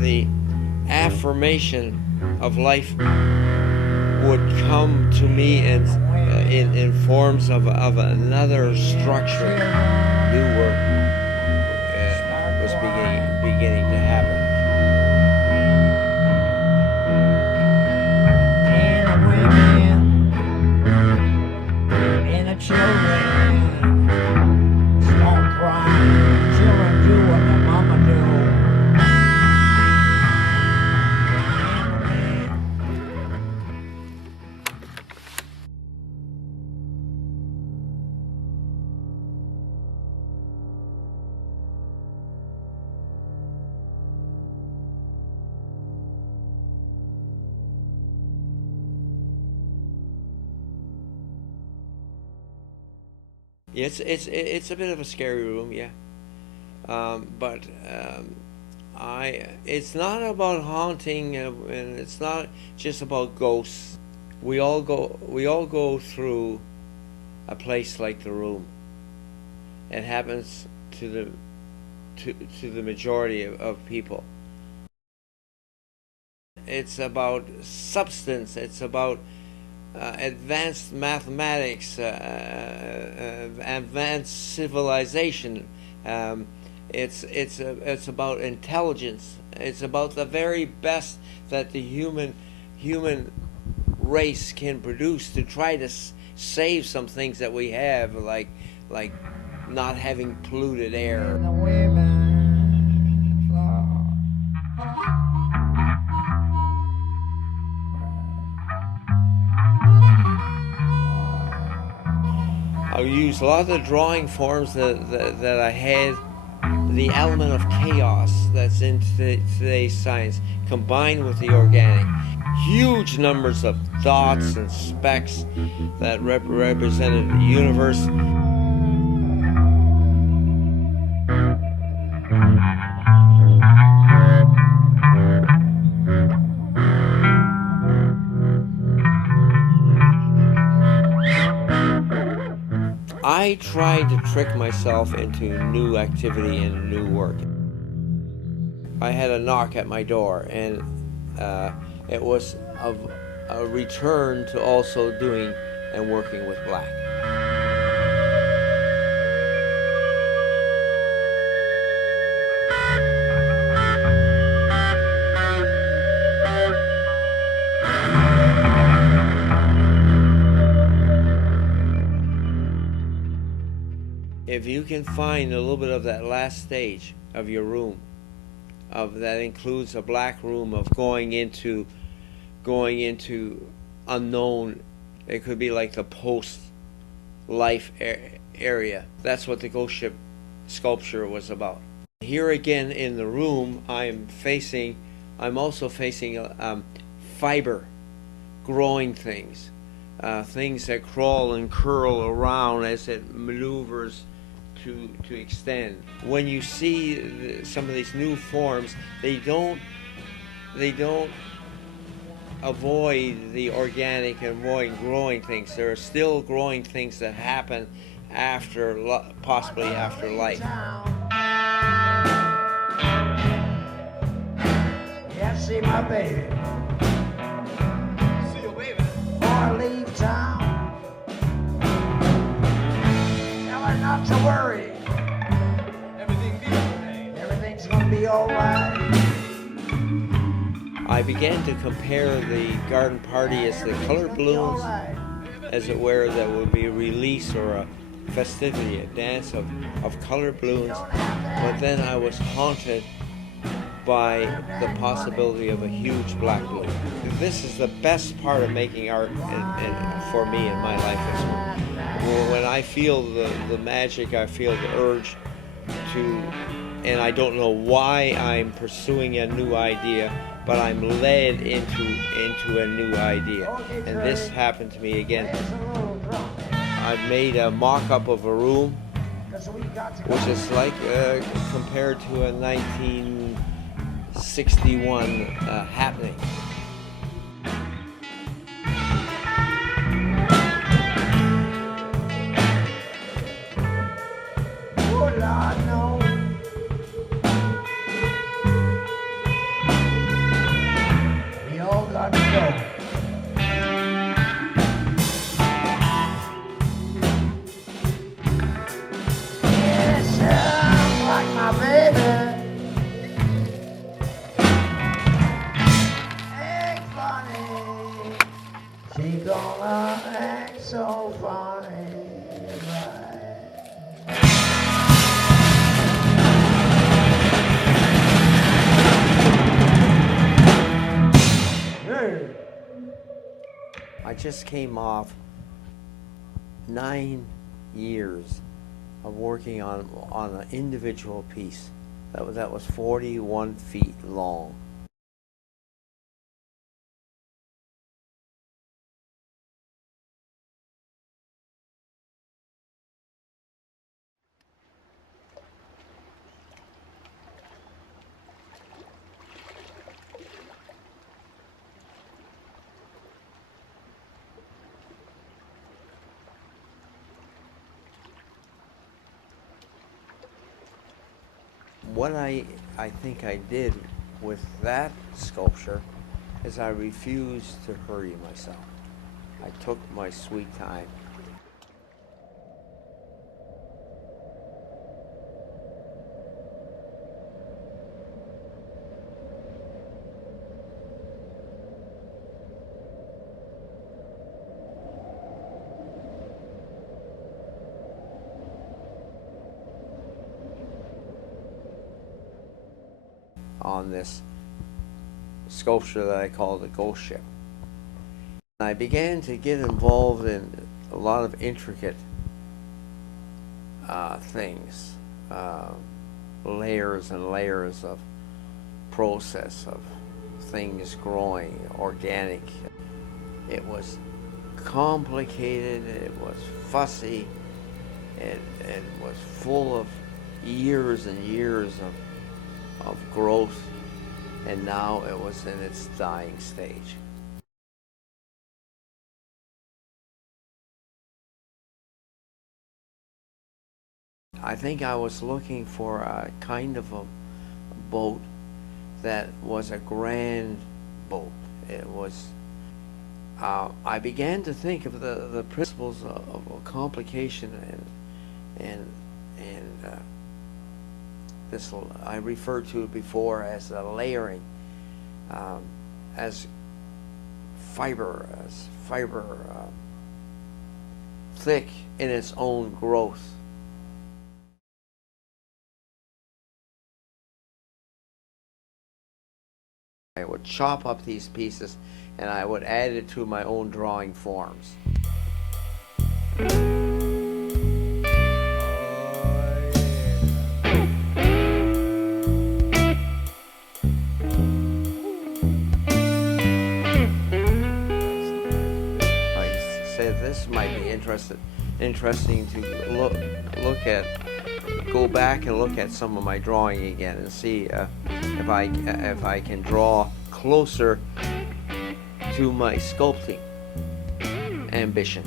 the affirmation of life would come to me in forms of another structure. New work was beginning to happen. And the women and the children start crying. Children do what their mama do. It's a bit of a scary room, yeah. But it's not about haunting, and it's not just about ghosts. We all go through a place like the room. It happens to the majority of people. It's about substance. It's about advanced mathematics, advanced civilization. It's about intelligence. It's about the very best that the human race can produce to try to save some things that we have, like not having polluted air. And the women I use a lot of the drawing forms that I had, the element of chaos that's in today's science, combined with the organic. Huge numbers of dots and specks that represented the universe. I tried to trick myself into new activity and new work. I had a knock at my door, and it was a return to also doing and working with black. If you can find a little bit of that last stage of your room, that includes a black room of going into unknown, it could be like the post-life area. That's what the ghost ship sculpture was about. Here again in the room, I'm also facing fiber growing things, things that crawl and curl around as it maneuvers to extend. When you see some of these new forms, they don't avoid the organic and avoid growing things. There are still growing things that happen possibly after life. Yeah, see my baby. See you, baby. Before I leave town, tell her not to worry. Everything's gonna be all right. I began to compare the garden party as the colored balloons, as it were, that would be a release or a festivity, a dance of colored balloons. But then I was haunted by the possibility of a huge black balloon. This is the best part of making art and for me in my life. When I feel the magic, I feel the urge to, and I don't know why I'm pursuing a new idea, but I'm led into a new idea. And this happened to me again. I've made a mock-up of a room, which is like compared to a 1961 happening. Oh, Lord, no. gonna act so funny. I just came off 9 years of working on an individual piece that was 41 feet long. What I think I did with that sculpture is I refused to hurry myself. I took my sweet time. On this sculpture that I call the ghost ship. I began to get involved in a lot of intricate things, layers and layers of process of things growing, organic. It was complicated, it was fussy, it was full of years and years of growth, and now it was in its dying stage. I think I was looking for a kind of a boat that was a grand boat. It was, I began to think of the principles of complication and this I referred to it before as a layering, as fiber thick in its own growth. I would chop up these pieces and I would add it to my own drawing forms. This might be interesting to look at, go back and look at some of my drawing again and see if I can draw closer to my sculpting ambition.